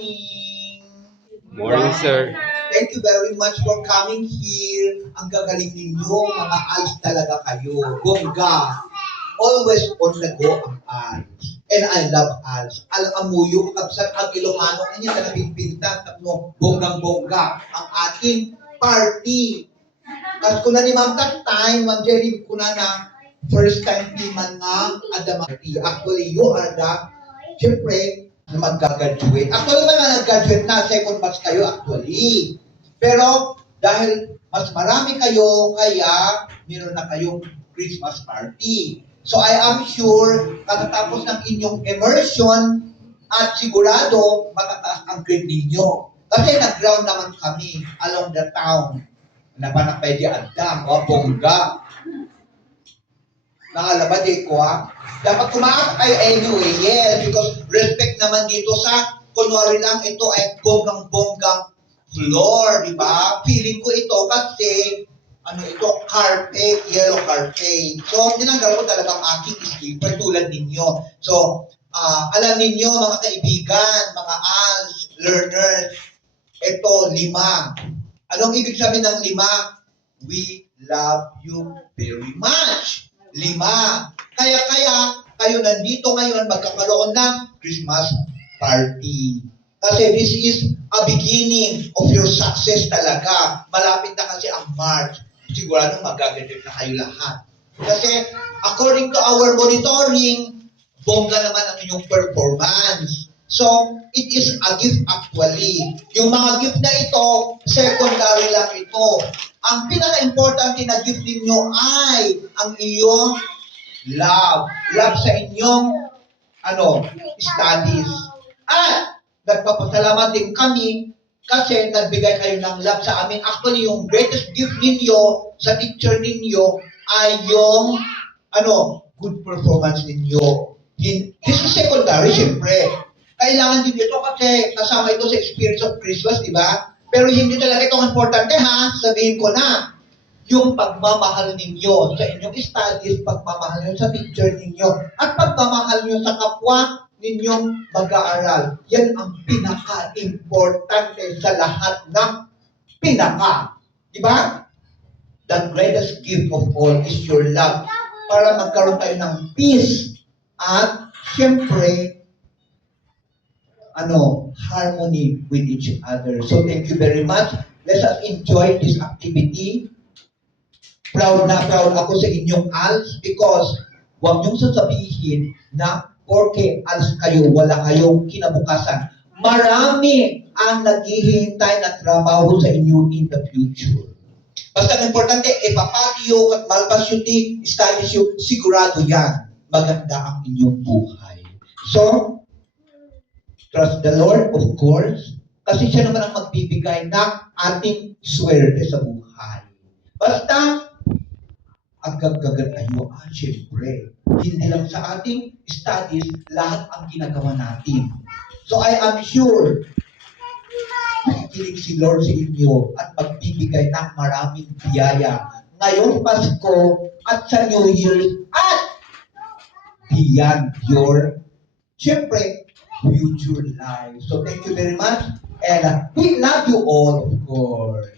morning. Morning, sir. Thank you very much for coming here. Ang gagaling ninyo, mga ALS talaga kayo. Bongga. Always on the go ang ALS. And I love ALS. Amuyo, kapsat ang Ilocano, kanya talabing pinta, tapno, bonggang-bongga. Ang ating party. Kasi ko na ni Ma'am time, Ma'am Jerry, ko na first time di man nga adamati. Actually, you are the, siyempre, mag-graduate. Actually, man nga nag-graduate na, second batch kayo actually. Pero, dahil mas marami kayo, kaya meron na kayong Christmas party. So, I am sure, katatapos ng inyong immersion, at sigurado, matataas ang grade ninyo. Kasi nag-ground naman kami along the town. Napanak pwede adam, o bongga. Nakalabad ko ha. Dapat kumakas kayo anyway, yes, because respect naman dito sa, kunwari lang ito ay bonggang-bonggang floor, di ba? Feeling ko ito kasi, carpet, yellow carpet. So, tinanggal ko talagang aking sleeper tulad ninyo. So, alam ninyo mga kaibigan, mga ALS, learners, ito, 5. Anong ibig sabihin ng 5? We love you very much. 5. Kaya kayo nandito ngayon magkakaroon ng Christmas party. Kasi this is a beginning of your success talaga. Malapit na kasi ang March. Sigurado magaganap na kayo lahat. Kasi according to our monitoring, bongga naman ang inyong performance. So, it is a gift actually. Yung mga gift na ito, secondary lang ito. Ang pinaka-importante na gift ninyo ay ang iyong love. Love sa inyong studies. At nagpapasalamat din kami kasi nagbigay kayo ng love sa amin. Actually, yung greatest gift ninyo sa teacher ninyo ay yung good performance ninyo. This is secondary, syempre. Kailangan din ito kasi kasama ito sa experience of Christmas, di ba? Pero hindi talaga itong importante ha, sabihin ko na. Yung pagmamahal ninyo sa inyong studies, pagmamahal ninyo sa teacher ninyo, at pagmamahal ninyo sa kapwa ninyong mag-aaral. Yan ang pinaka-importante sa lahat ng pinaka. Di ba? The greatest gift of all is your love. Para magkaroon tayo ng peace. At, syempre, harmony with each other. So, thank you very much. Let us enjoy this activity. Proud na proud ako sa inyong ALS because huwag niyong sasabihin na porke ALS kayo, wala kayong kinabukasan. Marami ang naghihintay na trabaho sa inyo in the future. Basta ang importante, ipapatiyo at malpasyuti, studies yun, sigurado yan. Maganda ang inyong buhay. So, trust the Lord, of course, kasi siya naman ang magbibigay ng ating swerte sa buhay. Basta, agad-agad tayo, syempre, hindi lang sa ating studies, lahat ang ginagawa natin. So I am sure, nakikinig si Lord sa inyo at magbibigay ng maraming biyaya ngayong Pasko at sa New Year at beyond your, syempre, future life. So thank you very much and we love you all, of course.